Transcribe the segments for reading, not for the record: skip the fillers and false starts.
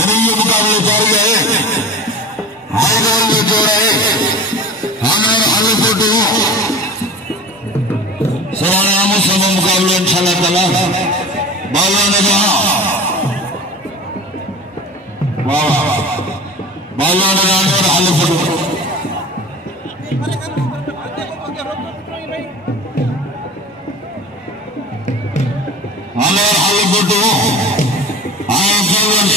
मेरे ये मुकाबले जारी है। मैदान में जो रहे हमारे हालीपुर सवाल सब मुकाबले इंशाल्लाह ताला बालों ने कहा बालों ने और हालीपुर हमारे हालीपुर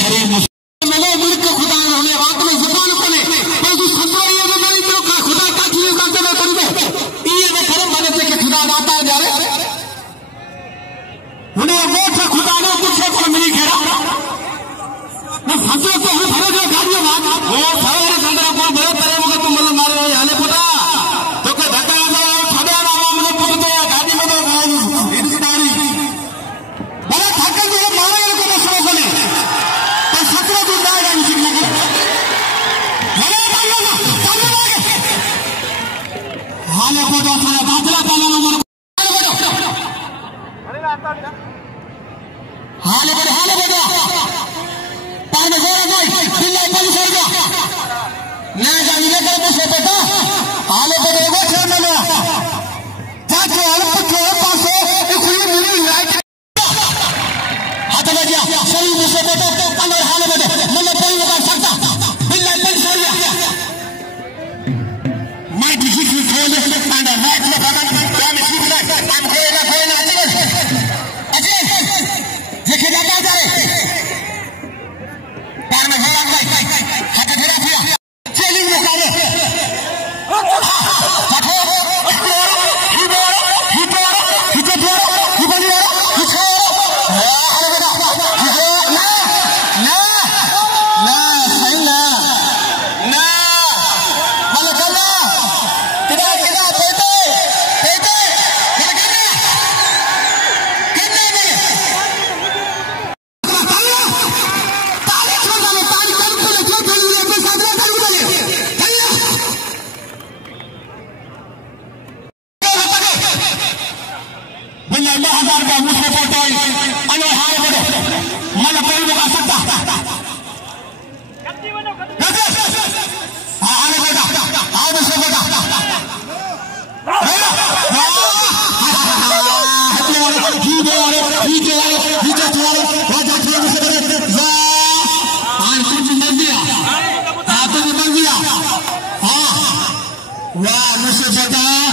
शरीफ मैंने मिलकर खुदा होने बात में जुबान खोले परंतु संतोरिया में दरिद्रों का खुदा का चीज करते मैं करूंगा ये मैं खरम बने से कि खुदा आता जा रहे उन्हें वो था खुदा ने कुछ को मिली खेड़ा मैं फंसो तो हूँ भरे जो गाड़ियों बात वो सारे संतरा को बड़े तरह मुझे तुम मतलब मारे हो हाले पुता तो क्या धक्का आ जाओ छड़े ना मुझे पूछते हैं गाड़ी में तो इनकी दाढ़ी बड़ा थकन जो मारे को मसला बने हाले को तो सारा बादला ताला नंबर हाले बेटा पानी में जोर गई बिल्ला पुलिस हो गया ना जाने के कर मुझे बेटा हाले को एगो छन में जाके हाले पुत्र पास एक खुली मिली राइट हाथ में दिया सही मुझे बेटा अंदर हाले बेटा मन पानी लगा सकता बिल्ला पुलिस हो गया मैं दिखी थी खोले अंदर मैच में पकड़ क्या मैं सीख ले हम खोलेगा अजय देखे जाता जा रहे पैर में घोड़ा गई हाथ गिरा दिया चेलिंग में साले देखो वाह मुझसे